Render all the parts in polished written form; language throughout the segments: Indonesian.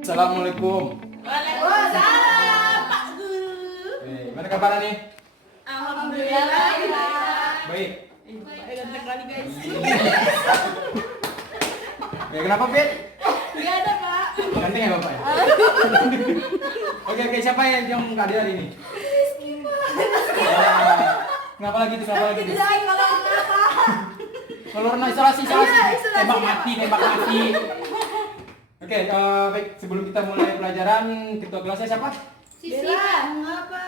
Assalamualaikum. Waalaikumsalam, Pak Guru. Gimana kabar nih? Alhamdulillah. Baik. Ganteng kali guys. Kenapa, Fit? Enggak ada, Pak. Ganteng ya, Bapak? Oke, siapa yang nggak ada hari ini? Kenapa lagi tuh? Desain kalau kenapa? Kalau isolasi. Isolasi. Tembak mati. Oke, baik. Sebelum kita mulai pelajaran, ketua kelasnya siapa? Sisi, Pak.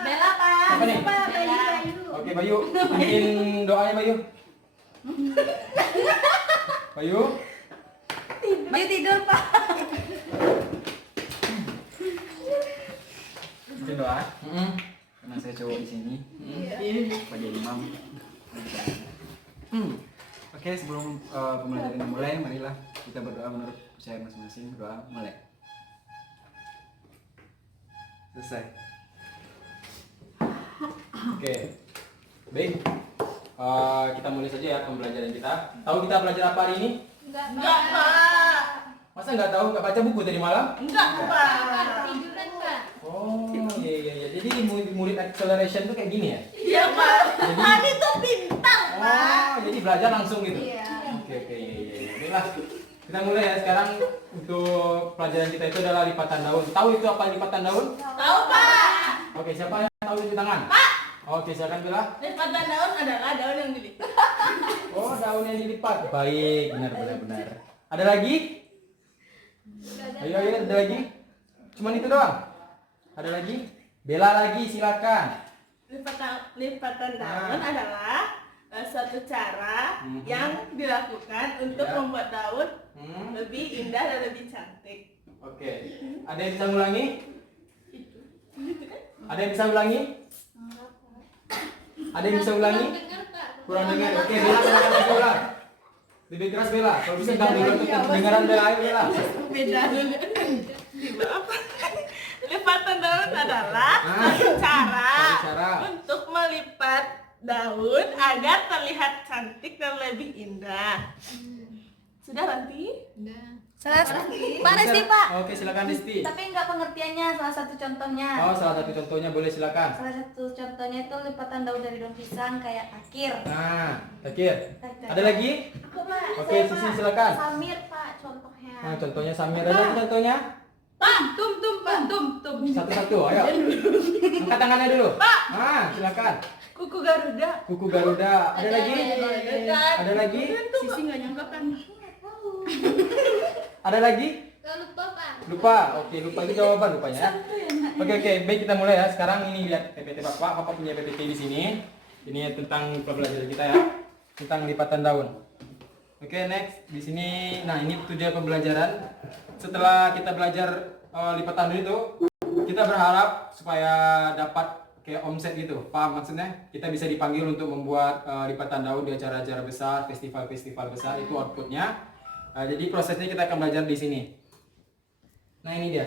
Bella, Pak. Siapa nih? Bayu. Oke, Bayu. Bikin doanya, Bayu. Bayu. Bayu tidur, Pak. Bikin doa. Karena saya cowok di sini. Sebagai imam. Oke, sebelum pembelajaran dimulai, marilah kita berdoa menurut percayaan masing-masing. Doa mulai. Selesai. Oke. Baik. Kita mulai saja ya pembelajaran kita. Tahu kita belajar apa hari ini? Enggak, Pak. Masa nggak tahu? Nggak baca buku tadi malam? Enggak, Pak. Tiduran, Pak. Oh, iya. Jadi murid acceleration tuh kayak gini ya? Iya, Pak. Tadi tuh pintar, Pak. Oh, jadi belajar langsung gitu? Iya. Oke, iya. Baiklah, kita mulai ya. Sekarang untuk pelajaran kita itu adalah lipatan daun. Tahu itu apa lipatan daun? Tahu, Pak. Oke, siapa yang tahu di tangan? Pak. Oke, silakan Bella. Lipatan daun adalah daun yang dilipat. Oh, daun yang dilipat. Baik, benar. Ada lagi? Ayo, ada lagi? Cuman itu doang? Ada lagi? Bella lagi, silakan. Lipatan daun adalah suatu cara yang dilakukan untuk membuat daun lebih indah dan lebih cantik. Oke. Ada yang bisa ulangi? Ada yang bisa ulangi? Ada yang bisa ulangi? Kurang dengar. Oke, Bella silakan ulang. Lebih keras Bella. Kalau bisa enggak dengar kedengaran Bella, ayo Bella. Beda. Lipatan daun adalah cara untuk melipat daun agar terlihat cantik dan lebih indah. Sudah nanti? Pak Resti, Pak. Oke, silakan Risti. Tapi enggak pengertiannya, salah satu contohnya. Oh, salah satu contohnya boleh silakan. Salah satu contohnya itu lipatan daun dari daun pisang kayak takir. Nah, Takir. Ada lagi? Aku, Pak. Oke, Sisi silakan. Samir, Pak, contohnya. Nah, contohnya Samir ada contohnya? Pak, tum. Satu-satu, ayo. Angkat tangannya dulu. Pak. Nah, silakan. Kuku Garuda. Kuku Garuda. Ada lagi? Ada lagi? Sisi nggak nyangka kan? Ada lagi? Gak lupa, Pak. Lupa. Oke, lupa itu jawaban rupanya ya. Oke, baik kita mulai ya. Sekarang ini lihat PPT Bapak. Bapak punya PPT di sini. Ini tentang pembelajaran kita ya. Tentang lipatan daun. Oke, next. Di sini nah ini tujuan pembelajaran. Setelah kita belajar lipatan daun itu, kita berharap supaya dapat kayak omset gitu. Paham maksudnya? Kita bisa dipanggil untuk membuat lipatan daun di acara-acara besar, festival-festival besar, itu outputnya. Jadi prosesnya kita akan belajar di sini. Nah, ini dia.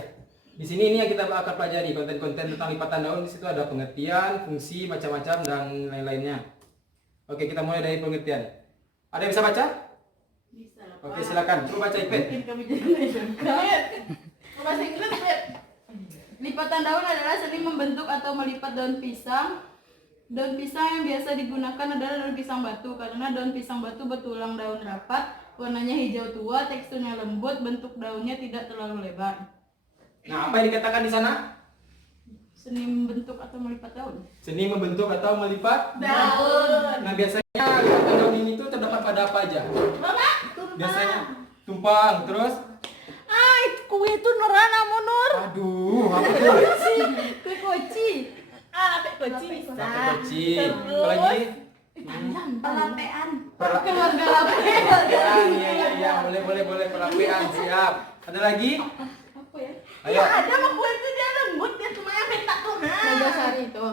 Di sini ini yang kita akan pelajari konten-konten tentang lipatan daun. Di situ ada pengertian, fungsi, macam-macam dan lain-lainnya. Oke, kita mulai dari pengertian. Ada yang bisa baca? Bisa. Oke, silakan. Coba baca Ipet. Kami jadi bahasa Inggris, Pet. Lipatan daun adalah seni membentuk atau melipat daun pisang. Daun pisang yang biasa digunakan adalah daun pisang batu karena daun pisang batu bertulang daun rapat, warnanya hijau tua, teksturnya lembut, bentuk daunnya tidak terlalu lebar. Nah, apa yang dikatakan di sana? Seni membentuk atau melipat daun. Seni membentuk atau melipat Daun. Nah, biasanya lipatan daun ini tuh terdapat pada apa aja? Bapak, Biasanya tumpang, terus kue itu nerana munur. aduh, apa tuh? Kue koci. Lapek koci bisa. Lapek koci. Terus Apa lagi? Pelapean. keluarga lapek. Iya, boleh pelapian, siap. Ada lagi? Apa ya? Ayo. Ya ada mah kue itu dia lembut dia cuma yang minta Tuhan. Nagasari itu.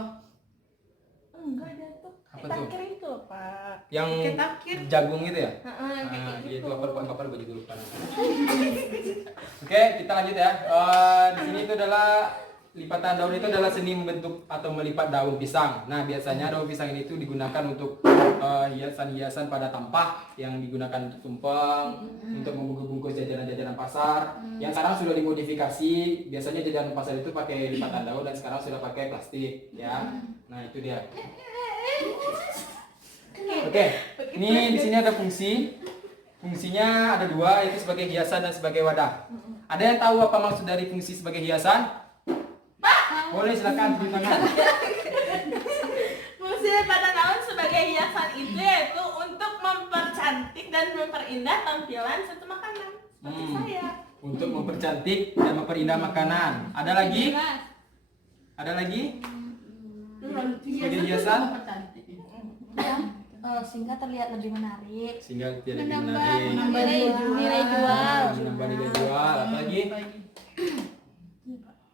Enggak ada tuh. Apa tuh? Takir itu loh, Pak. Yang Takir. jagung itu ya? Heeh, yang kayak Nah, gitu. itu apa gue juga lupa. Oke, kita lanjut ya. Di sini itu adalah lipatan daun itu adalah seni membentuk atau melipat daun pisang. Nah, biasanya daun pisang ini itu digunakan untuk hiasan-hiasan pada tampah yang digunakan untuk tumpeng, untuk membungkus jajanan-jajanan pasar. Yang sekarang sudah dimodifikasi, biasanya jajanan pasar itu pakai lipatan daun dan sekarang sudah pakai plastik, ya. Nah, itu dia. Oke, ini di sini ada fungsi. Fungsinya ada dua, yaitu sebagai hiasan dan sebagai wadah. Ada yang tahu apa maksud dari fungsi sebagai hiasan? Boleh silakan beri tangan. Fungsi lipatan daun sebagai hiasan itu yaitu untuk mempercantik dan memperindah tampilan satu makanan. Seperti saya. Untuk mempercantik dan memperindah makanan. Ada lagi? Ada lagi? Sebagai hiasan? Sehingga terlihat lebih menarik. Sehingga tidak lebih menarik. Menambah nilai jual. Menambah nilai jual. Apa lagi?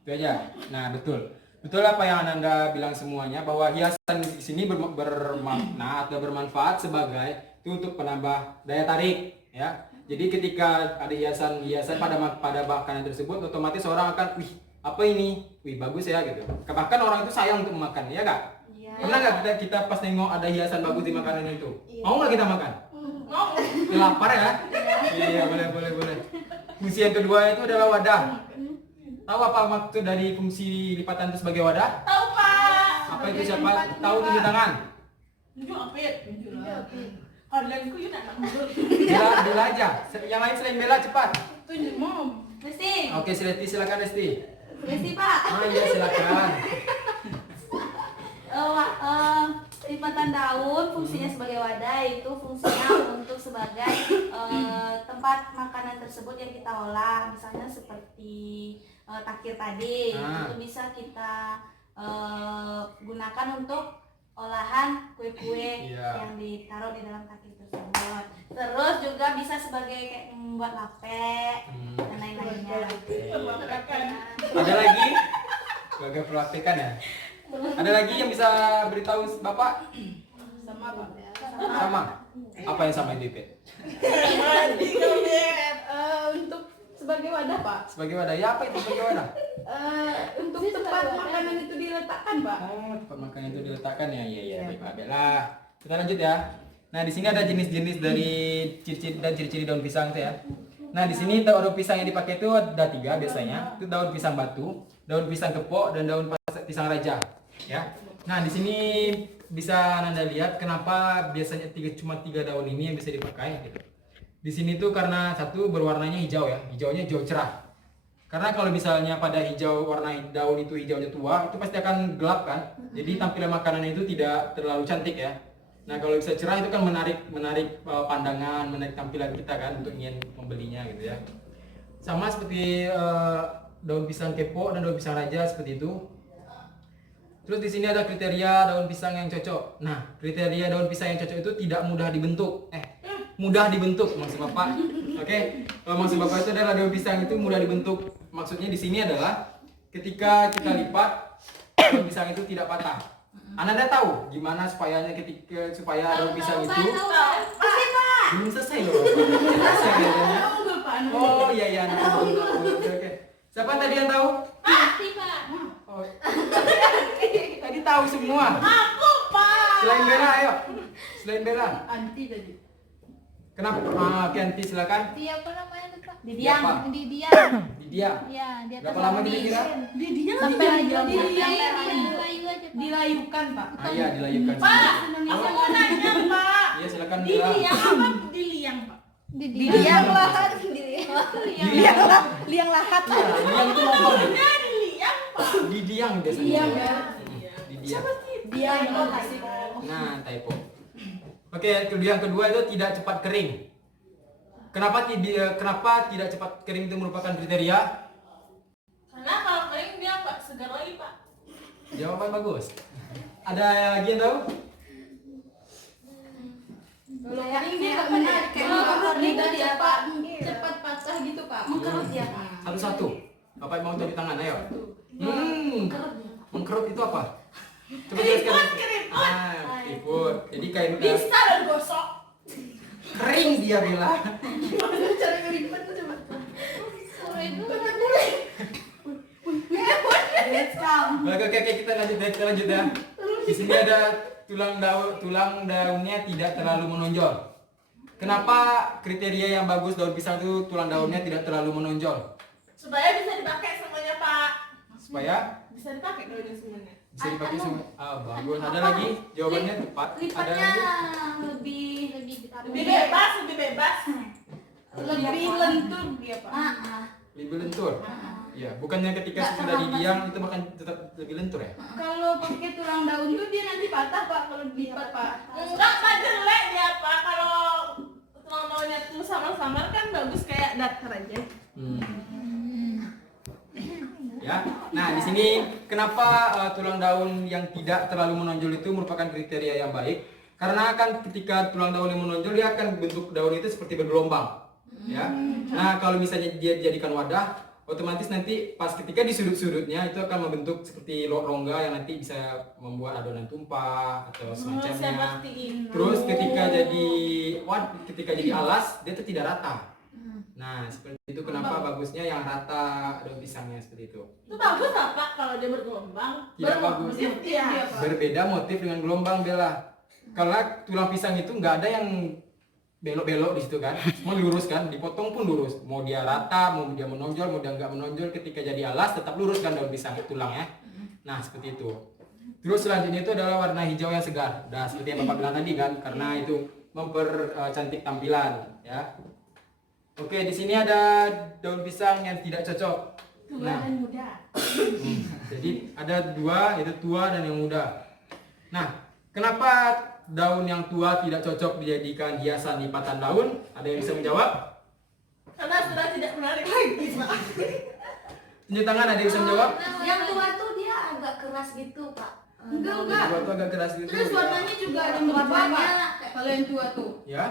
Itu aja. Nah, betul. Betul apa yang Anda bilang semuanya, bahwa hiasan di sini bermakna atau bermanfaat sebagai itu untuk penambah daya tarik, ya. Jadi ketika ada hiasan pada makanan tersebut, otomatis orang akan, wih, apa ini? Wih, bagus ya gitu. Bahkan orang itu sayang untuk makan, ya Kak? Iya. Pernah nggak kita pas nengok ada hiasan bagus di makanan itu? Mau nggak kita makan? Mau. Lapar ya? Iya, boleh. Fungsi yang kedua itu adalah wadah. Tahu apa maksud dari fungsi lipatan itu sebagai wadah? Tahu Pak. Apa itu siapa? Tahu tunjuk tangan. Tunjuk apa ya? Tunjuk lah. Kalian ku juga nak mundur. Bela aja. Yang lain selain Bella cepat. Tunjuk mom. Lesti. Oke, Lesti silakan Lesti. Lesti, Pak. Oh iya silakan. Lipatan daun fungsinya sebagai wadah, itu fungsinya untuk sebagai tempat makanan tersebut yang kita olah, misalnya seperti takir tadi. Itu bisa kita gunakan untuk olahan kue-kue yang ditaruh di dalam takir tersebut. Terus juga bisa sebagai kayak membuat lape dan lain-lainnya. Ada lagi? Sebagai pelatihan ya. Ada lagi yang bisa beritahu Bapak? Sama Pak. Sama. Apa yang sama itu, Pet? Untuk sebagai wadah Pak. Sebagai wadah. Ya, apa itu sebagai wadah? Untuk tempat makanan itu diletakkan Pak. Oh, tempat makanan itu diletakkan ya. Iya, baiklah. Kita lanjut ya. Nah, di sini ada jenis-jenis dari ciri-ciri daun pisang itu ya. Nah, di sini daun pisang yang dipakai itu ada 3 biasanya. Itu daun pisang batu, daun pisang kepok, dan daun pisang raja. Ya. Nah, di sini bisa Anda lihat kenapa biasanya cuma 3 daun ini yang bisa dipakai gitu. Di sini tuh karena satu berwarnanya hijau ya, hijaunya hijau cerah. Karena kalau misalnya pada hijau warna daun itu hijaunya tua, itu pasti akan gelap kan. Jadi tampilan makanan itu tidak terlalu cantik ya. Nah, kalau bisa cerah itu kan menarik pandangan, menarik tampilan kita kan untuk ingin membelinya gitu ya. Sama seperti daun pisang kepo dan daun pisang raja seperti itu. Terus di sini ada kriteria daun pisang yang cocok. Nah, kriteria daun pisang yang cocok itu tidak mudah dibentuk. Mudah dibentuk maksud Bapak. Oke. Maksud Bapak itu adalah daun pisang itu mudah dibentuk. Maksudnya di sini adalah ketika kita lipat daun pisang itu tidak patah. Anda tahu gimana supaya daun pisang itu belum selesai loh. Selesai kayaknya. Oh iya. Oke. Siapa tadi yang tahu? Pasti Pak. Oh. Tadi tahu semua. Aku Pak. Selain Bella, ayo. Selain Bella. Anti tadi. Kenapa? Oke, Anti silakan. Dia apa namanya tuh Pak? Didiam. Siapa? Dia. Dia. Ya, dia Berapa lama kira-kira? Sampai dilayukan Pak. Iya, dilayukan. Pak, aku mau nanya Pak. Iya, silakan Bella. Diliang apa diliang Pak? Diliang lahat. Liang lahat. Iya, didiang itu ngomong. Ya diliang Pak. Didiang biasanya. Didiang ya. Didiang. Dia yang kasih. Nah, typo. Oke, yang kedua itu tidak cepat kering. Kenapa tidak cepat kering itu merupakan kriteria? Karena kalau kering dia Pak segar lagi Pak. Jawaban bagus. Ada lagi yang tahu? Kalau kering dia nggak menarik kayak lidah cepat patah gitu Pak. Mengkerut dia. Satu-satu. Bapak mau tunjuk tangan, ayo. Mengkerut itu apa? Coba jelaskan. Keriput. Keriput. Jadi kayak Bisa dan gosok. kering dia Bella. Cara keriput tuh coba. let's come. Oke, kita lanjut ya. Di sini ada tulang daunnya tidak terlalu menonjol. Kenapa kriteria yang bagus daun pisang itu tulang daunnya tidak terlalu menonjol? Supaya bisa dipakai semuanya, Pak. Supaya Bisa dipakai daunnya semuanya. bisa dipakai semua. Bagus. Ada lagi jawabannya tepat. Ada Lipatnya lagi. lebih Lebih bebas, lebih bebas. Lebih lentur dia, Pak. Lebih lentur. Ya, bukannya ketika sudah didiam itu bahkan tetap lebih lentur ya? Kalau pakai tulang daun tuh dia nanti patah, Pak, kalau dilipat, Pak. Enggak, Pak, jelek dia, Pak. Kalau tulang daunnya tuh samar-samar kan bagus kayak datar aja. Ya. Nah, di sini kenapa tulang daun yang tidak terlalu menonjol itu merupakan kriteria yang baik? Karena kan ketika tulang daun yang menonjol dia akan bentuk daun itu seperti bergelombang. Ya. Nah, kalau misalnya dia dijadikan wadah, otomatis nanti pas ketika di sudut-sudutnya itu akan membentuk seperti rongga yang nanti bisa membuat adonan tumpah atau semacamnya. Seperti itu. Terus ketika jadi alas dia tuh tidak rata. Nah, seperti itu kenapa bagusnya yang rata daun pisangnya seperti itu. Itu bagus tak, Pak, kalau dia bergelombang? Tidak bagus. Iya. Berbeda motif dengan gelombang, Bella. Kalau tulang pisang itu nggak ada yang belok-belok di situ kan, semua lurus kan, dipotong pun lurus. Mau dia rata, mau dia menonjol, mau dia nggak menonjol, ketika jadi alas tetap lurus kan daun pisang tulangnya. Nah, seperti itu. Terus selanjutnya itu adalah warna hijau yang segar. Nah, seperti yang Bapak bilang tadi kan, karena itu mempercantik tampilan, ya. Oke, di sini ada daun pisang yang tidak cocok. Tua dan muda. Jadi ada dua, yaitu tua dan yang muda. Nah, kenapa daun yang tua tidak cocok dijadikan hiasan lipatan daun? Ada yang bisa menjawab? Karena sudah tidak menarik lagi, Pak. Tunjuk tangan, ada yang bisa menjawab? Yang tua tuh dia agak keras gitu, Pak. Enggak. Yang tua tuh agak keras gitu. Terus warnanya juga ada berubah, Pak. Kalau yang tua tuh. Ya.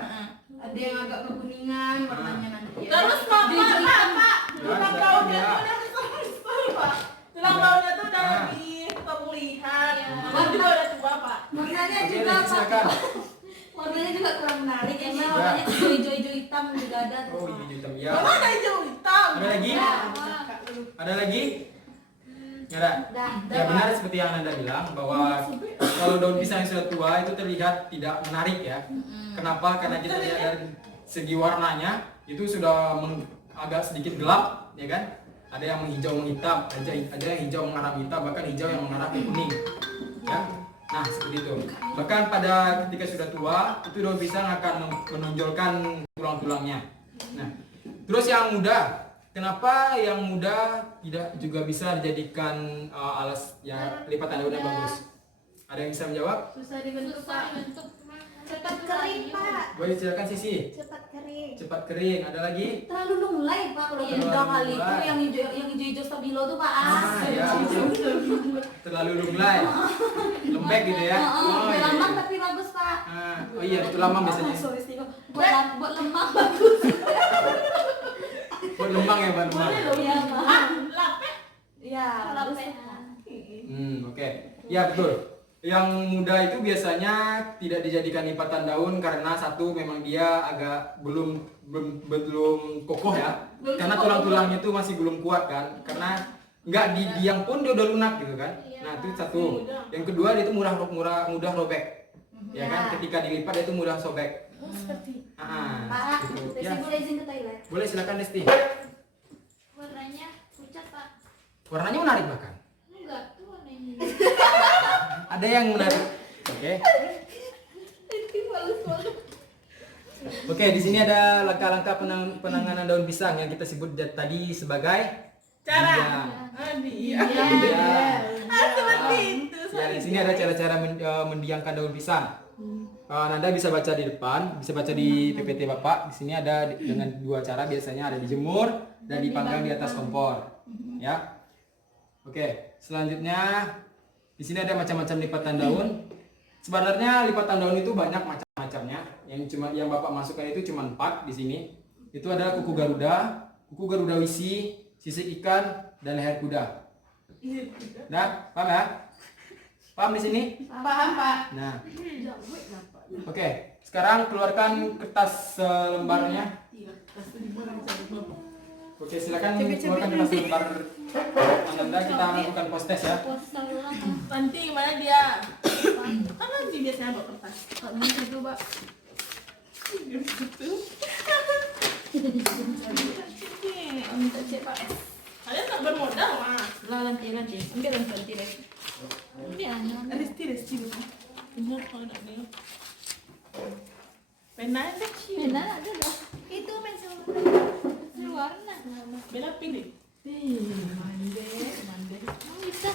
Ada yang agak kekuningan warnanya nanti. Terus Pak, Pak. Tulang Ya, daunnya ya. tuh udah besar, Pak. Tulang daunnya tuh udah lebih terlihat. Warna juga udah tua, Pak. Warnanya Oke, juga, Pak. silakan. Warnanya juga kurang menarik karena Ya. warnanya hijau-hijau hitam juga ada tuh. Oh, Pak. hijau hitam ya. Mama ada hijau hitam. Ada lagi? Ada lagi? Nggak ada? Dah, Ya benar seperti yang Anda bilang bahwa kalau daun pisang yang sudah tua itu terlihat tidak menarik ya. Kenapa? Karena kita lihat dari segi warnanya itu sudah agak sedikit gelap, ya kan? Ada yang menghijau menghitam, ada yang hijau mengarah hitam, bahkan hijau yang mengarah ke kuning. Ya. Nah, seperti itu. Bahkan pada ketika sudah tua, itu daun pisang akan menonjolkan tulang-tulangnya. Nah, terus yang muda, kenapa yang muda tidak juga bisa dijadikan alas ya lipatan daun yang bagus? Ada yang bisa menjawab? Susah dibentuk, Pak. Cepat kering, Pak. Boleh silakan Sisi. Cepat kering. Cepat kering. Ada lagi? Terlalu lunglai, Pak, kalau Terlalu muda kali itu lunglai. yang hijau-hijau stabilo tuh, Pak. Ya. Terlalu lunglai. Lembek gitu ya. Kue iya. lambang tapi bagus, Pak. Oh iya, itu lambang biasanya. Sorry, Steve. Buat lembang bagus. Buat lembang ya, buat lembang. Iya, Pak. Lapet. Iya, bagus. Oke. Ya, betul. Yang muda itu biasanya tidak dijadikan lipatan daun karena satu memang dia agak belum kokoh ya. Karena tulang-tulangnya itu masih belum kuat kan. Karena nggak didiam pun dia udah lunak gitu kan. Nah, itu satu. Yang kedua dia itu mudah robek. Ya kan, ketika dilipat dia itu mudah sobek. Seperti Pak, gitu. Desi Ya. boleh izin ke toilet. Boleh silakan Desti. Warnanya pucat, Pak. Warnanya menarik bahkan. Enggak, tuh warnanya. Ada yang menarik. Oke. Oke, di sini ada langkah-langkah penanganan daun pisang yang kita sebut tadi sebagai cara. diam. Iya. Seperti itu. Ya, di sini ada cara-cara mendiamkan daun pisang. Anda bisa baca di depan, bisa baca di PPT Bapak. Di sini ada dengan dua cara, biasanya ada dijemur dan dipanggang di atas kompor. Ya. Oke, selanjutnya di sini ada macam-macam lipatan daun. Sebenarnya lipatan daun itu banyak macam-macamnya. Yang Bapak masukkan itu cuma 4 di sini. Itu adalah kuku Garuda wisi, sisik ikan, dan leher kuda. Nah, paham ya? Paham di sini? Paham, Pak. Nah. Oke, sekarang keluarkan kertas lembarnya. Oke, silakan keluarkan kertas lembar Ananda, kita lakukan post test ya. Nanti gimana dia? Kan nanti biasanya bawa kertas. Kak bisa coba. Gitu. Minta cek Pak. Kalian tak bermodal mah. Lah nanti. Enggak nanti deh. Resti dulu. Bener kalau nak dia. Pena kecil. Benar ada dah. Itu pensel warna. Bela pilih. Mande. Oh, bisa.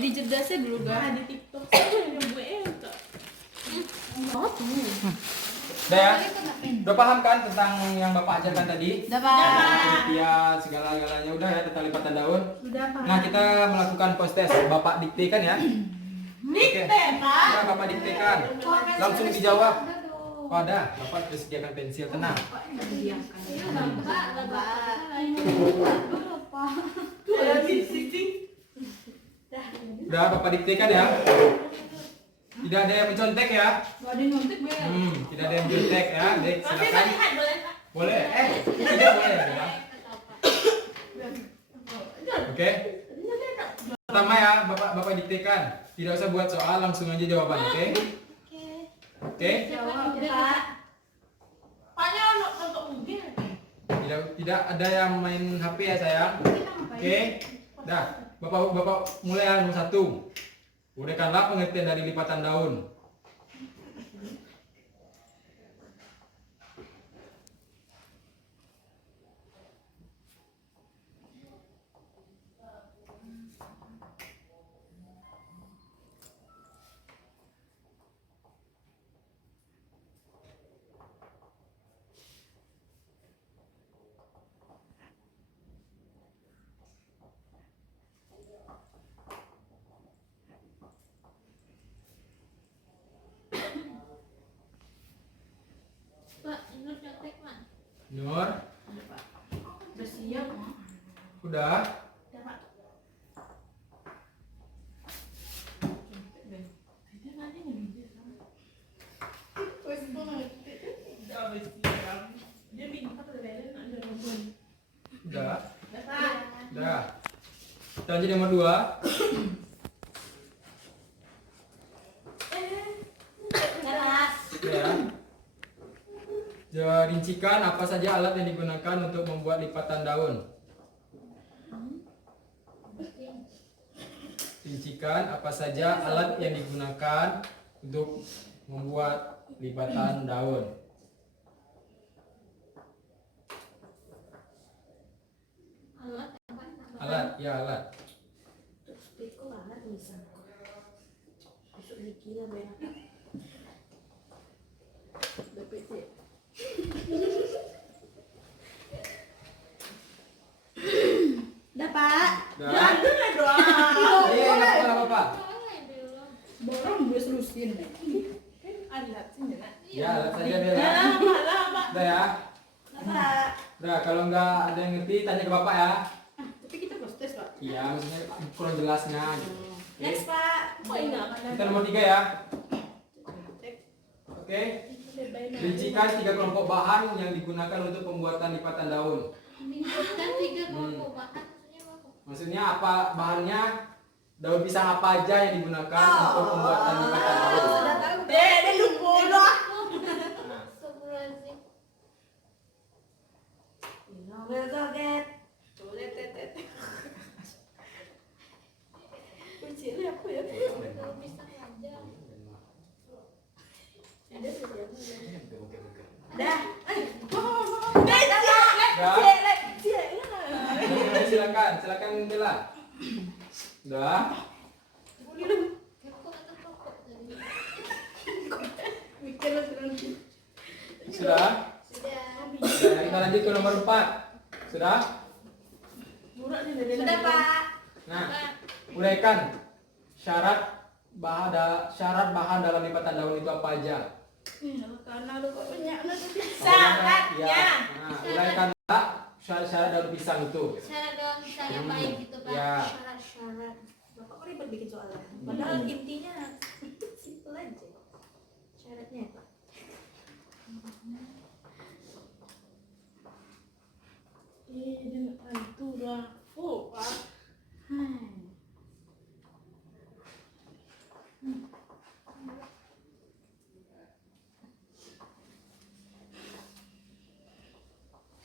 Di jedasnya dulu Nah, ga? di TikTok saya yang gue enggak. Udah ya? Udah paham kan tentang yang Bapak ajarkan tadi? Dapat. Rupiah segala-galanya udah ya tentang lipatan daun. Sudah Pak. Nah, kita melakukan post test. Bapak diktekan ya. Oke. Pak. Ya, Bapak diktekan. Langsung dijawab. Oh, ada. Bapak disediakan pensil, tenang. Tuh ada sisi. Udah, Bapak diktekan ya. Tidak ada yang mencontek ya. Gak ada yang nyontek be. Tidak ada yang mencontek ya. Dek, Tapi silakan. lihat boleh Pak. Boleh. Tidak boleh ya. Oke. Pertama ya, Bapak diktekan. Tidak usah buat soal, langsung aja jawaban, oke? Oke. Jawab Pak. Paknya untuk UG. Tidak ada yang main HP ya, sayang. Oke. Dah, Bapak mulai ya nomor 1. Uraikanlah pengertian dari lipatan daun. Pak, Nur nyontek, Pak. Nur, Udah siap. udah. Dia minta pada Belen ada robot. Udah. Pak. Udah. Kita lanjut nomor 2. Ya. Rincikan apa saja alat yang digunakan untuk membuat lipatan daun. Rincikan apa saja alat yang digunakan untuk membuat lipatan daun. Alat apa? Alat, ya alat. Dapat. Udah. Jangan lah doa. Iya, nggak apa-apa. Soalnya belum. Borong gue selusin. Alat sini nak. Ya, alat saja Bella. Lama. Udah ya. Dapat. Udah, kalau nggak ada yang ngerti tanya ke Bapak ya. Tapi kita proses Pak. Iya, maksudnya kurang jelasnya gitu. Oke. Next Pak. Kok enggak ada? Kita nomor 3 ya. Oke. Rincikan 3 kelompok bahan yang digunakan untuk pembuatan lipatan daun. Kan 3 kelompok bahan maksudnya apa? Maksudnya apa bahannya? Daun pisang apa aja yang digunakan untuk pembuatan lipatan daun? Sudah tahu. Dia lupa dah. Nah, Astagfirullahaladzim. Nobel joget. Kuncinya apa ya? Kalau bisa aja. Dah. ya. Silakan Bella. Udah. Kok kata rokok tadi? Mikir nanti. Sudah. Sudah. Sudah, kita lanjut ke nomor 4. Sudah? Murah nih dari Sudah Pak. Nah, uraikan syarat bahan dalam lipatan daun itu apa aja? Karena lu kok banyak nanti. Syaratnya. Ya. Nah, uraikanlah syarat daun pisang itu. Syarat doang misalnya baik gitu, Pak. Ya. Syarat-syarat. Bapak kok ribet bikin soalnya? Padahal intinya simple aja. Syaratnya ya Pak.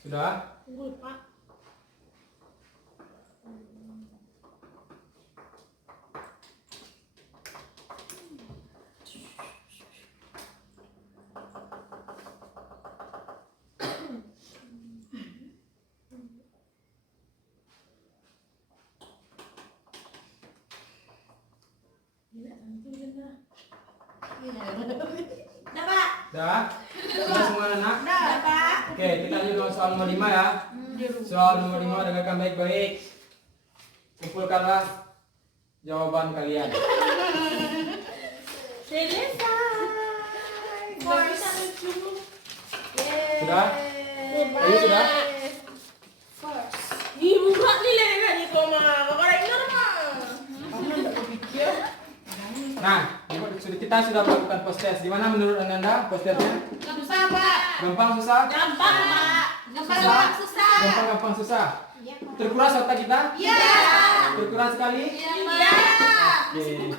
Sudah? Lupa. Udah, Pak. Sudah? Sudah semua anak? Udah, Pak. Oke, kita lanjut dengan soal nomor 5 ya. Soal nomor 5 dengarkan baik-baik. Kumpulkanlah jawaban kalian. Selesai. Force. Sudah? Ayo sudah? Force. Dibuka nilai kan itu mah. Kakak ini mah. Nah, kita sudah melakukan post test. Gimana menurut Ananda post testnya? Susah, Pak. Gampang susah? Gampang, Pak. Susah? Gampang susah. Terkuras otak kita? Iya. Terkuras sekali? Iya, Oke.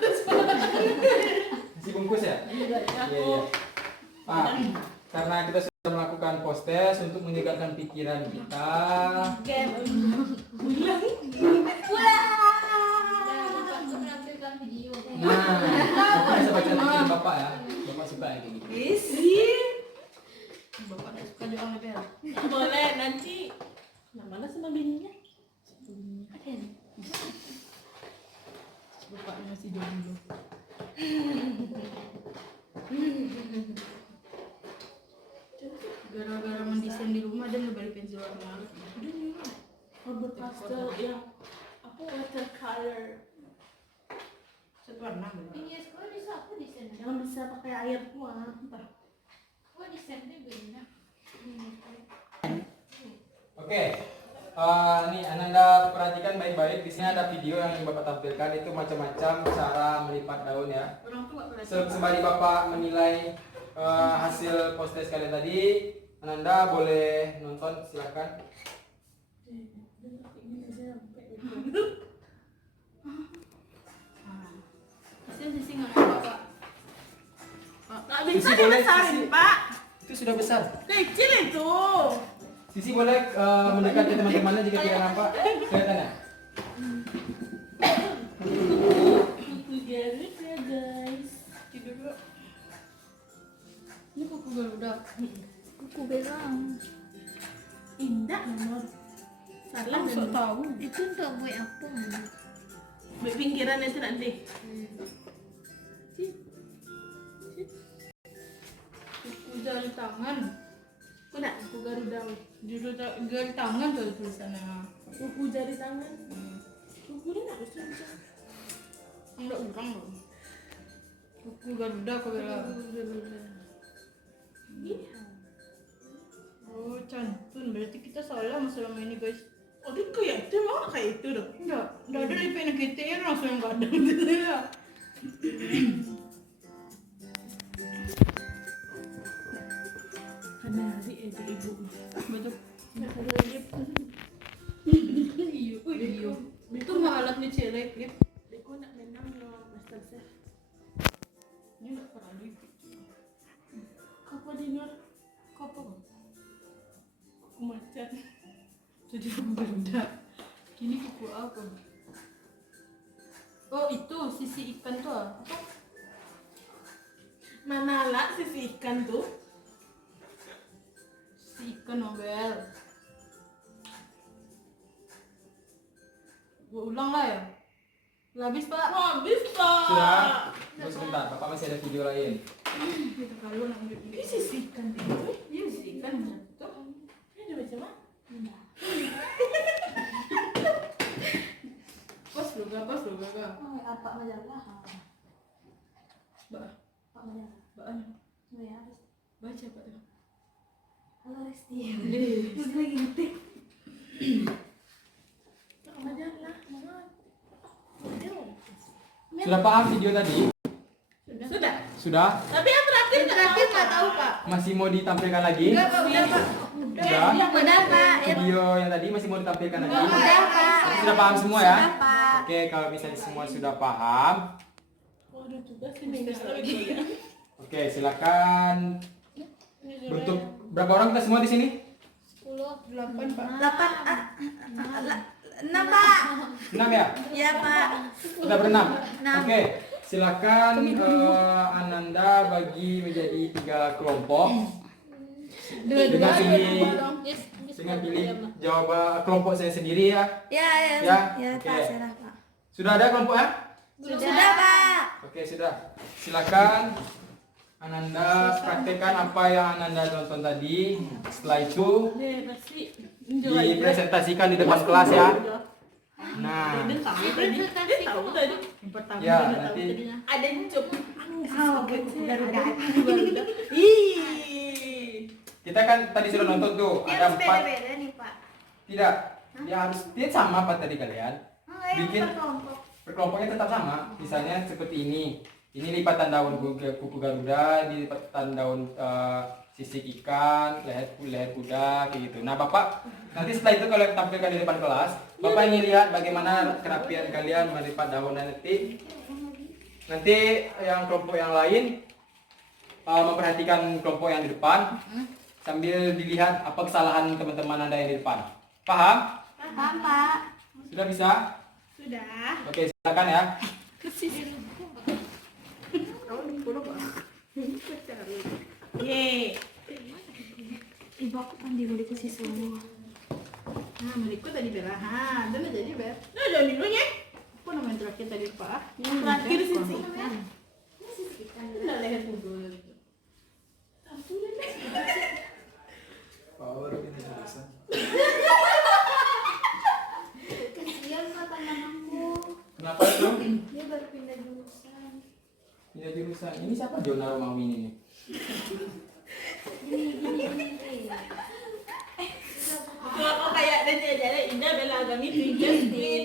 Masih bungkus ya? Iya, iya. Pak, karena kita sudah melakukan post test untuk menyegarkan pikiran kita. menampilkan video. Nah, Bapak bisa baca pikiran Bapak ya. Bapak suka ya kayak gitu. Isi. Bapak nggak suka doang Bel. Boleh nanti. Nah, mana sama bininya? Bapak masih jomblo. Gara-gara mendesain di rumah dan beli pensil warna. Rambut pastel yang apa watercolor. Warna. Ini sekolah bisa apa desain? Yang bisa pakai air kuah. Oh desainnya beda. Oke. Nih Ananda perhatikan baik-baik. Di sini ada video yang Bapak tampilkan, itu macam-macam cara melipat daun ya. Orang tua berarti. Sembari Bapak menilai hasil post test kalian tadi, Ananda boleh nonton, silakan. Sisi nggak apa Pak. Nggak bisa Sisi boleh, dibesarin, Sisi. Pak. Itu sudah besar. Kecil itu. Sisi boleh mendekati teman-temannya jika tidak nampak. Kelihatan ya? Garis ya guys. Tidur dulu. Ini kuku Garuda. Kuku belang. Indah nomor. Salah Aku sok tahu. Itu untuk buat apa? Di pinggiran itu nanti. Kuku jari tangan. Udah, aku Garuda. Jari tangan tuh tulisannya. Kuku jari tangan. Kuku ini nggak bisa bisa. Enggak urang loh. Kuku Garuda kau bilang. Iya. Oh cantun, berarti kita salah selama ini guys. Oh, dia kayak itu mau kayak itu dong. Enggak ada di pen kita ya langsung yang kadang gitu ya. Karena hari itu ibu. Betul. Iyo, Iyo. Itu mah alatnya cewek klip. Aku nak menang no Master Chef. Ini enggak pernah di. Apa dengar? Apa? Aku macan. Jadi kuku Garuda. Kini kuku apa? Oh itu sisi ikan tuh apa? Manala sisi ikan tuh. Sisi ikan Nobel. Gua ulang lah ya. Udah habis Pak. Habis pak. Sudah? Tunggu sebentar, Bapak masih ada video lain. Kita kalau nak ambil Ini sisi ikan itu. Iya sisi ikan tuh. Ini ada macam mana? Pas lu gak. Oh, apa majalah? Bah, Pak majalah. bahan. Oh ya. Baca Pak tuh. Halo Resti. Udah lagi ngetik. Tak majalah. Sudah paham video tadi? Sudah. Sudah? Tapi yang terakhir Nggak tahu Pak. Masih mau ditampilkan lagi? Enggak Pak, udah Pak. Sudah? Udah Pak. Video yang tadi masih mau ditampilkan lagi? Udah Pak. Sudah paham semua ya? Sudah Pak. Oke, kalau misalnya semua sudah paham, Waduh juga sih nih ya. oke silakan. Bentuk berapa orang kita semua di sini? 10. 8 Pak. 6 Pak. 6 ya? Ya Pak. Sudah berenam. Enam. Oke, silakan Ananda bagi menjadi 3 kelompok. Dengan pilih jawab kelompok saya sendiri ya. Ya Ya, Pak, oke. serah Pak. Sudah ada kelompoknya? Sudah Pak. Oke, sudah. Silakan Ananda praktekkan apa yang Ananda tonton tadi. Setelah itu Deh, pasti dipresentasikan di depan kelas ya. Nah, Dan tahu tadi. Dia tahu tadi. Yang pertama ya dia tahu nanti tadinya. Ada job. Garuda. Ih. kita kan tadi sudah nonton tuh ada 4. Beda-beda nih Pak. Tidak, ya harus dia sama apa tadi kalian? Bikin berkelompoknya tetap sama. Misalnya seperti ini. Ini lipatan daun kuku Garuda, ini lipatan daun sisik ikan, leher kuda, kayak gitu. Nah, Bapak nanti setelah itu kalau tampilkan di depan kelas, Bapak ingin lihat bagaimana kerapian kalian melipat daun nanti. Nanti yang kelompok yang lain memperhatikan kelompok yang di depan sambil dilihat apa kesalahan teman-teman Anda yang di depan. Paham? Paham Pak. Sudah bisa? Sudah. Oke, silakan ya. Yeay. Ibu aku kan di mulut si semua. Nah, milikku tadi Bella. Ha, dan jadi Bel. Nah, jangan dulunya. Apa namanya terakhir tadi Pak? Terakhir sih. Udah leher kubur. Power ini bisa. Kasihan Pak teman-temanku. Kenapa itu? Dia baru pindah jurusan. Pindah jurusan. Ini siapa Jona Romawi ini nih? Gini. Kalau kau kayak dan jadi Indah Bella Agami Justin.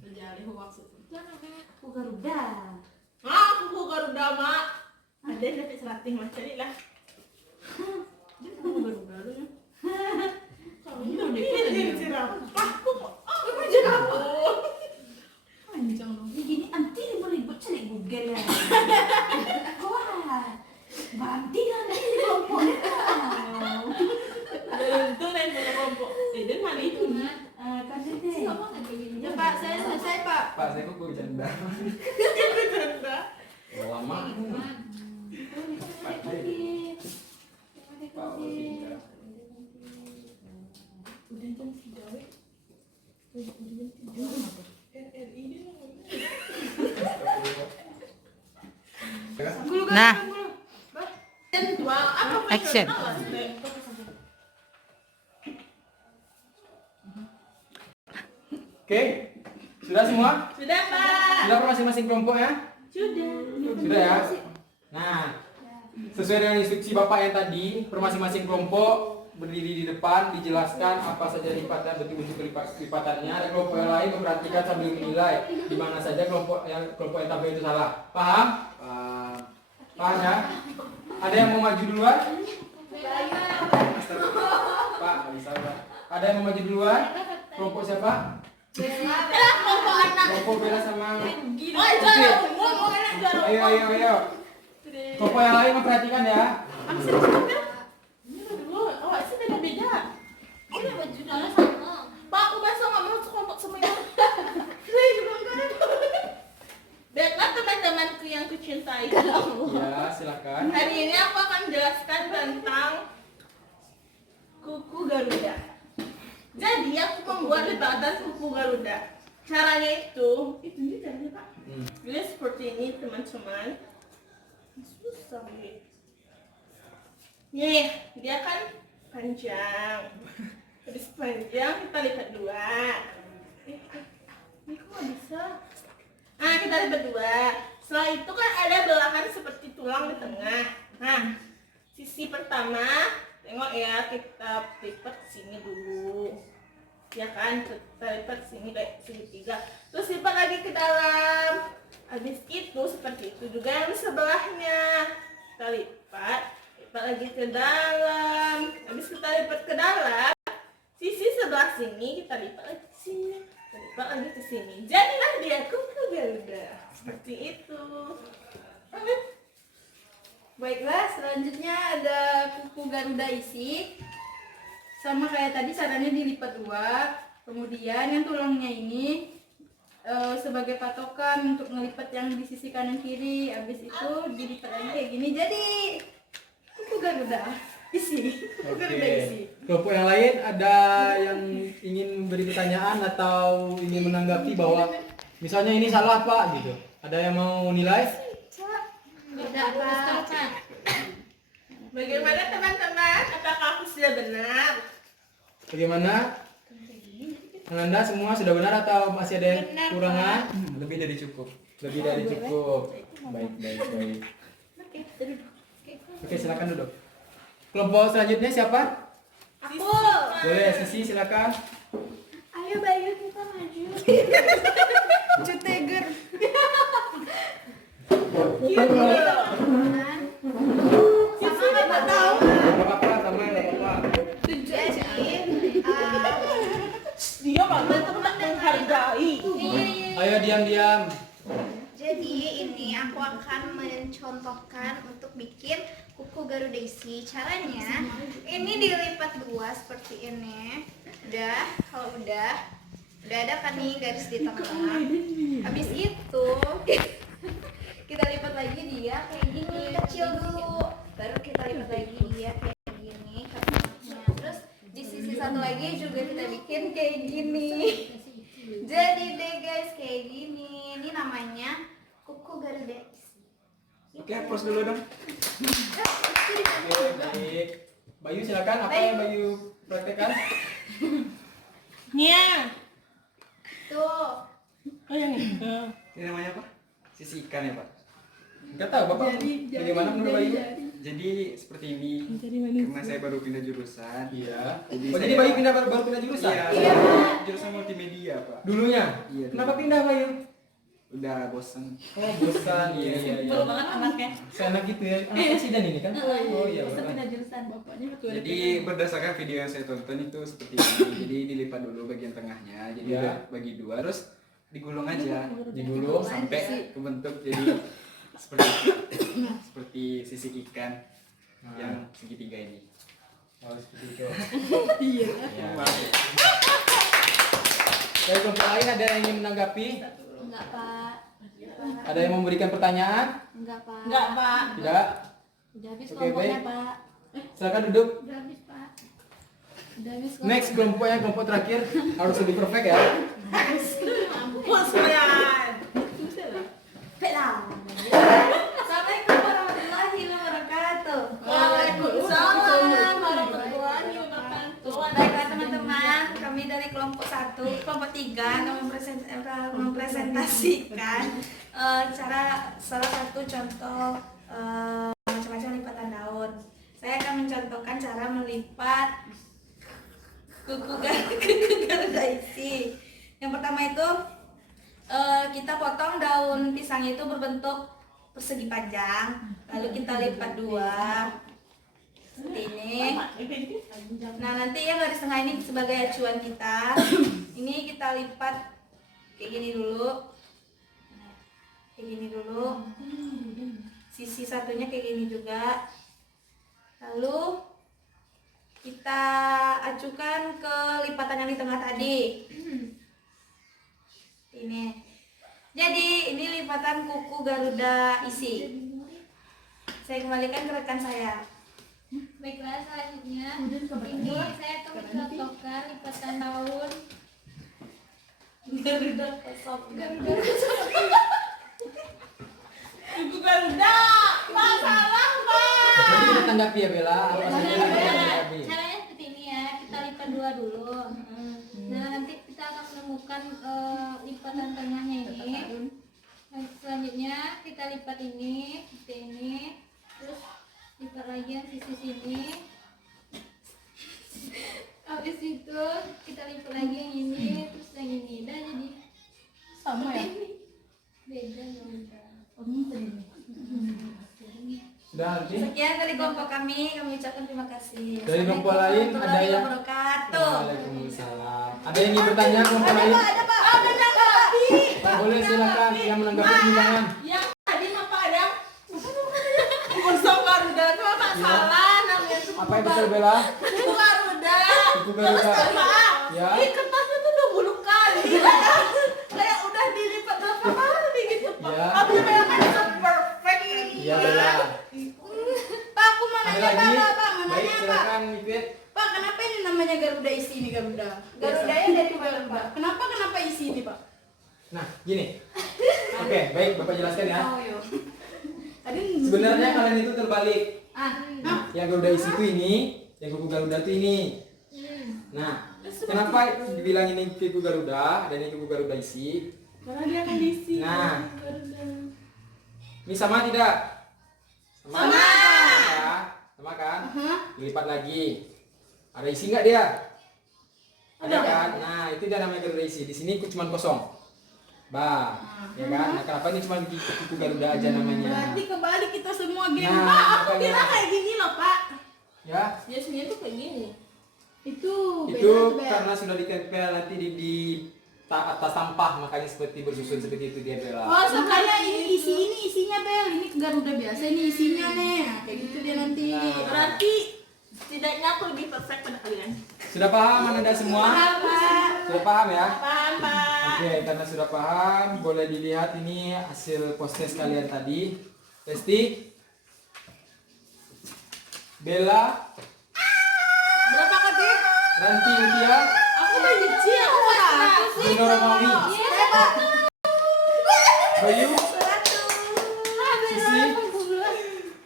Terjadi hoax itu. Aku Garuda. Aku Garuda mak. Ada yang dapat serating mah carilah. Dia kamu baru-baru ya. Kalau ini udah jadi jerapah. Aku jerapah. Panjang dong. Gini anti ribut cari Google ya. Wah. Banti kan ini kelompoknya. Untung lain punya kelompok. Dan mana itu? Kan deh. Ya Pak, saya selesai Pak. Pak, saya kok bercanda. Lama. Udah jam 3 weh. RRI dia Nah, dan dua apa Action. Oke, sudah semua? Sudah Pak. Sudah per masing-masing kelompok ya? Sudah. Sudah ya? Nah, sesuai dengan instruksi Bapak yang tadi, per masing-masing kelompok berdiri di depan, dijelaskan apa saja lipatan, bentuk-bentuk lipatannya. Ada kelompok yang lain memperhatikan sambil menilai di mana saja kelompok yang tampil itu salah. Paham? Paham ya? Ada yang mau maju duluan? Pak, nggak bisa Pak. Ada yang mau maju duluan? Kelompok siapa? Kelompok anak. Kelompok Bella sama Gila. Oh, juara umum, mau anak juara umum. Ayo. Kelompok yang lain memperhatikan ya. Oh, sih beda-beda. Dia bajunya sama. Pak, aku besok nggak mau kelompok semuanya. Saya juga enggak ada. Baiklah teman-temanku yang kucintai. Ya, silakan. Hari ini aku akan menjelaskan tentang kuku Garuda. Jadi aku membuat lipatan kuku Garuda. Caranya itu dia caranya Pak. Jadi seperti ini teman-teman. Susah nih. Nih, dia kan panjang. Habis panjang kita lipat dua. Ini kok nggak bisa? Nah, kita lipat dua. Setelah itu kan ada belahan seperti tulang di tengah. Nah, sisi pertama, tengok ya, kita lipat sini dulu. Ya kan, kita lipat sini kayak segitiga. Terus lipat lagi ke dalam. Habis itu seperti itu juga yang di sebelahnya. Kita lipat lagi ke dalam. Habis kita lipat ke dalam, sisi sebelah sini kita lipat lagi ke sini. Kita lipat lagi ke sini. Jadilah dia kuku Garuda. Seperti itu. Baiklah, selanjutnya ada kuku Garuda isi. sama kayak tadi sarannya dilipat 2. Kemudian yang tulangnya ini sebagai patokan untuk ngelipat yang di sisi kanan kiri. Habis itu dilipat lagi kayak gini. Jadi kuku Garuda isi. Kuku Garuda isi. Kelompok yang lain ada yang ingin beri pertanyaan atau ingin menanggapi bahwa misalnya ini salah Pak gitu. Ada yang mau nilai? Tidak, Pak. Bagaimana teman-teman? Apakah aku sudah benar? Bagaimana? Anda semua sudah benar atau masih ada yang Benar, kurangan? Lebih dari cukup. Lebih dari cukup. Baik. Oke, silakan duduk. Kelompok selanjutnya siapa? Aku. Boleh, Sisi silakan. Ayo Bayu kita maju. Cuteger. Sama nggak tahu. Enggak apa-apa, sama enggak apa-apa. Jadi, Dia banget teman menghargai. Ayo diam-diam. jadi ini aku akan mencontohkan untuk bikin kuku Garuda isi. Caranya ini dilipat 2 seperti ini. Kalau udah ada kan nih garis di tengah. Habis itu kita lipat lagi dia kayak gini kecil dulu. Baru kita lipat lagi dia kayak gini ke tengahnya. Terus di sisi satu lagi juga kita bikin kayak gini. Jadi deh guys kayak gini. Ini namanya kuku Garuda isi. Oke, pause dulu dong. Oke, baik. Bayu silakan, apa yang Bayu praktekkan? Nia. Tuh. Oh yang itu. Ini namanya apa? Sisi ikan ya, Pak. Enggak tahu Bapak. Bagaimana menurut Bayu? Jadi seperti ini. Karena saya baru pindah jurusan. Iya. Jadi Oh, jadi Bayu baru pindah jurusan? Iya. Jurusan multimedia, Pak. Dulunya? Iya. Kenapa pindah Bayu? Udah bosan. Oh, bosan. Iya. Banget anaknya. Seenak gitu ya. Anak presiden ini kan? Oh iya. benar. Bapaknya ketua Jadi berdasarkan video yang saya tonton itu seperti ini. Jadi dilipat dulu bagian tengahnya. Jadi Ya. udah bagi 2 terus digulung aja. Digulung Sampai kebentuk jadi seperti sisi ikan yang segitiga ini. Oh, seperti itu. Iya. Ya. Dari kelompok lain ada yang ingin menanggapi? Enggak, Pak. Ada yang memberikan pertanyaan? Enggak, Pak. Enggak, Pak. Tidak? Udah habis Oke, kelompoknya, baik. Pak. Silakan duduk. Udah habis, Pak. Udah habis Next kelompoknya, kelompok terakhir harus lebih perfect ya. Pusrian. Assalamualaikum warahmatullahi wabarakatuh. Waalaikumsalam warahmatullahi wabarakatuh. Baiklah teman-teman, kami dari kelompok 1, kelompok 3 akan mempresentasikan cara salah satu contoh macam-macam lipatan daun. Saya akan mencontohkan cara melipat kuku Garuda isi. Yang pertama itu kita potong daun pisang itu berbentuk persegi panjang, lalu kita lipat 2 seperti ini. Nah nanti yang garis tengah ini sebagai acuan kita. Ini kita lipat kayak gini dulu, sisi satunya kayak gini juga. Lalu kita acukan ke lipatan yang di tengah tadi. Ini. Jadi ini lipatan kuku Garuda isi. Saya kembalikan ke rekan saya. Baiklah, selanjutnya ini saya akan mencontohkan lipatan daun Garuda kosong. Kuku Garuda. Masalah, Pak. Jadi kita tanggapi ya Bella. Apa saja yang kita tanggapi? caranya seperti ini ya, kita lipat 2 dulu. Nah nanti kita akan menemukan lipatan tengahnya ini. Nah, selanjutnya kita lipat ini seperti ini, terus lipat lagi yang sisi sini. Habis itu kita lipat lagi yang ini, terus yang ini. Dan jadi sama ya. beda beda. Sudah nanti. Sekian dari kelompok kami ucapkan terima kasih. Dari kelompok lain ada yang wabarakatuh. Waalaikumsalam. Ada yang ingin bertanya kelompok lain? Ada Pak. Boleh silakan yang menanggapi undangan. Yang tadi mah Pak Adam. Kosong Garuda itu masalah namanya. Apa yang betul Bella? Kuku Garuda. Kuku Garuda. Ya. Ini kertasnya tuh udah bulu kali. Kayak udah dilipat berapa kali gitu Pak. Ya. Tapi memang perfect. Iya Bella. Pak, aku mau Ada nanya lagi? Pak, mau Baik, nanya Pak. silakan ikut. Pak, kenapa ini namanya Garuda isi ini Garuda? Garudanya dari mana, Pak? Kenapa isi ini Pak? Nah, gini. Oke, baik, Bapak jelaskan ya. Oh, yo. Tadi Sebenarnya kalian itu terbalik. ah, Yang Garuda isi itu ini, yang kuku Garuda itu ini. Nah, kenapa dibilang ini kuku Garuda dan ini kuku Garuda isi? karena dia akan diisi. Nah, ini sama tidak? Sama. Ya, sama kan? Dilipat lagi. Ada isi nggak dia? Ada kan? Nah, itu dia namanya Garuda isi. Di sini cuma kosong. Ya kan? Nah, kenapa ini cuma kuku Garuda aja namanya? Berarti kebalik kita semua geng. Nah, Pak, aku makanya. kira kayak gini loh Pak. Ya, Biasanya tuh kayak gini. Itu itu beda. karena sudah ditempel nanti di atas sampah, makanya seperti bersusun seperti itu dia Bella. Oh, sebenarnya ini isinya Bel. Ini Garuda biasa ini isinya nih. Kayak gitu dia nanti. Berarti setidaknya aku lebih perfect pada kalian. Sudah paham Anda semua? Sudah paham ya? Paham Pak. Oke, karena sudah paham, boleh dilihat ini hasil post test kalian tadi. Testi, Bella, Berapa kali? Ranti Mutia, Aku benci aku sih. Dino Romawi, Bayu, Sisi.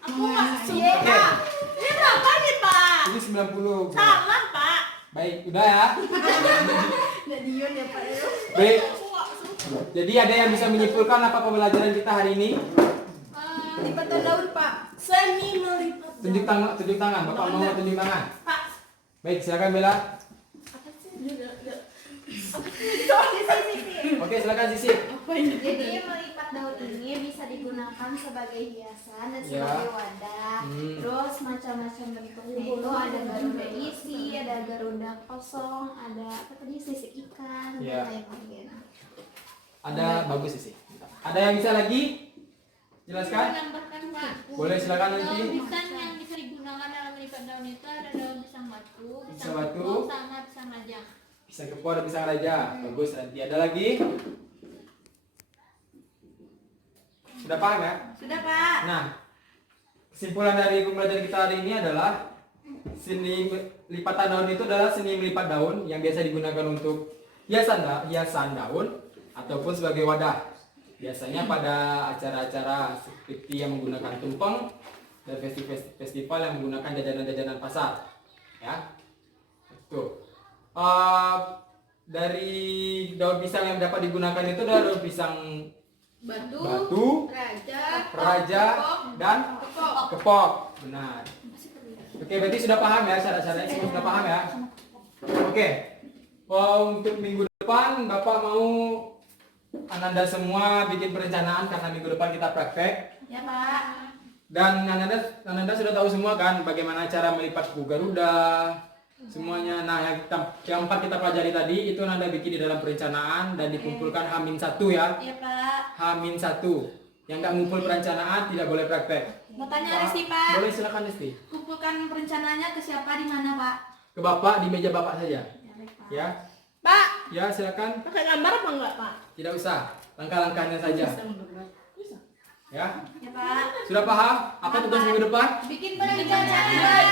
Aku nggak Oke, suka. Ini berapa nih Pak? ini 90. Salah Pak. Baik, udah ya. Nggak Dion ya Pak. Baik, Aku nggak suka. jadi ada yang bisa menyimpulkan apa pembelajaran kita hari ini? Lipatan daun Pak. Seni melipat. Tunjuk tangan. Bapak mau tunjuk tangan. Pak. Baik, silakan Bella. Apa sih juga? Oke, silakan Sisi. Jadi melipat daun ini bisa digunakan sebagai hiasan dan Ya. sebagai wadah. Terus macam-macam bentuknya itu ada Garuda isi, ada Garuda kosong, ada apa tadi sisik ikan Ya. dan lain-lain. Ada bagus Sisi. Ada yang bisa lagi? Jelaskan? Menambahkan Pak. Boleh, silakan nanti. Daun pisang yang bisa digunakan dalam melipat daun itu ada daun pisang batu, Pisang pisang batu. kepok, sama pisang raja. Pisang kepo ada pisang raja. Bagus, nanti ada lagi. Sudah paham ya? Sudah Pak. Nah, kesimpulan dari pembelajaran kita hari ini adalah seni lipatan daun itu adalah seni melipat daun yang biasa digunakan untuk hiasan daun ataupun sebagai wadah. Biasanya pada acara-acara seperti yang menggunakan tumpeng dan festival yang menggunakan jajanan-jajanan pasar. Ya, itu. Dari daun pisang yang dapat digunakan itu adalah daun pisang batu, raja, dan kepok. Benar. Oke, berarti sudah paham ya syarat-syaratnya, semua sudah paham ya. Oke. Untuk minggu depan Bapak mau Ananda semua bikin perencanaan karena minggu depan kita praktek. Ya Pak. Dan Ananda sudah tahu semua kan bagaimana cara melipat kuku Garuda semuanya. Nah, yang empat kita pelajari tadi itu Ananda bikin di dalam perencanaan dan dikumpulkan H-1 ya. Iya Pak. H-1. Yang nggak ngumpul perencanaan tidak boleh praktek. Mau tanya Risti Pak. Boleh, silakan Risti. Kumpulkan perencanaannya ke siapa di mana Pak? Ke Bapak di meja Bapak saja. Ya. Pak, Ya, silakan. pakai gambar apa enggak Pak? Tidak usah. Langkah-langkahnya saja. Ya. Ya Pak. Sudah paham? Apa tugas minggu depan? Bikin Perencanaan.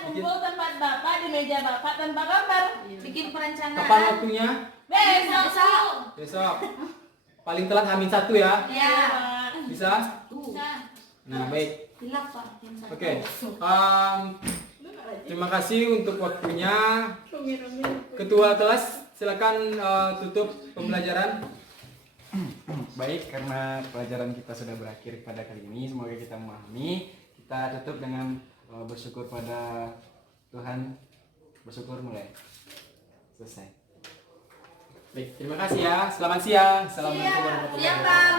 Kumpul tempat Bapak di meja Bapak tanpa gambar. Bikin perencanaan. Kapan waktunya? Besok. Besok. Paling telat H-1 ya. Ya. Bisa? Bisa. Nah, baik. Hilaf Pak. Oke. Terima kasih untuk waktunya. Ketua kelas, silakan tutup pembelajaran. Baik, karena pelajaran kita sudah berakhir pada kali ini, semoga kita memahami. Kita tutup dengan bersyukur pada Tuhan. Bersyukur mulai. Selesai. Baik, terima kasih ya. Selamat siang. Assalamualaikum warahmatullahi wabarakatuh.